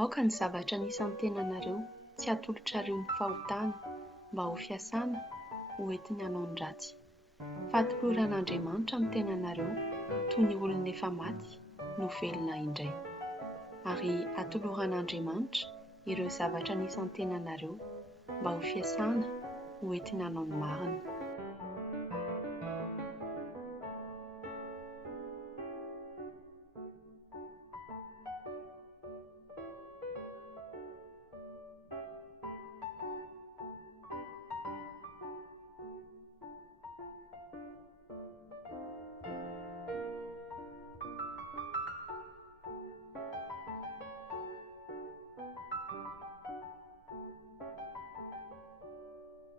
Aoka ny zavatra anisan'ny tenanareo tsy atolotrareo ny fahotana mba ho fiasana ho entiny hanao ny ratsy. Fa atoloran'Andriamanitra amin'ny tenanareo toy ny olona efa maty no velona indray. Ary atoloran'Andriamanitra ireo zavatra anisan'ny tenanareo mba ho fiasana ho entiny hanao ny marina.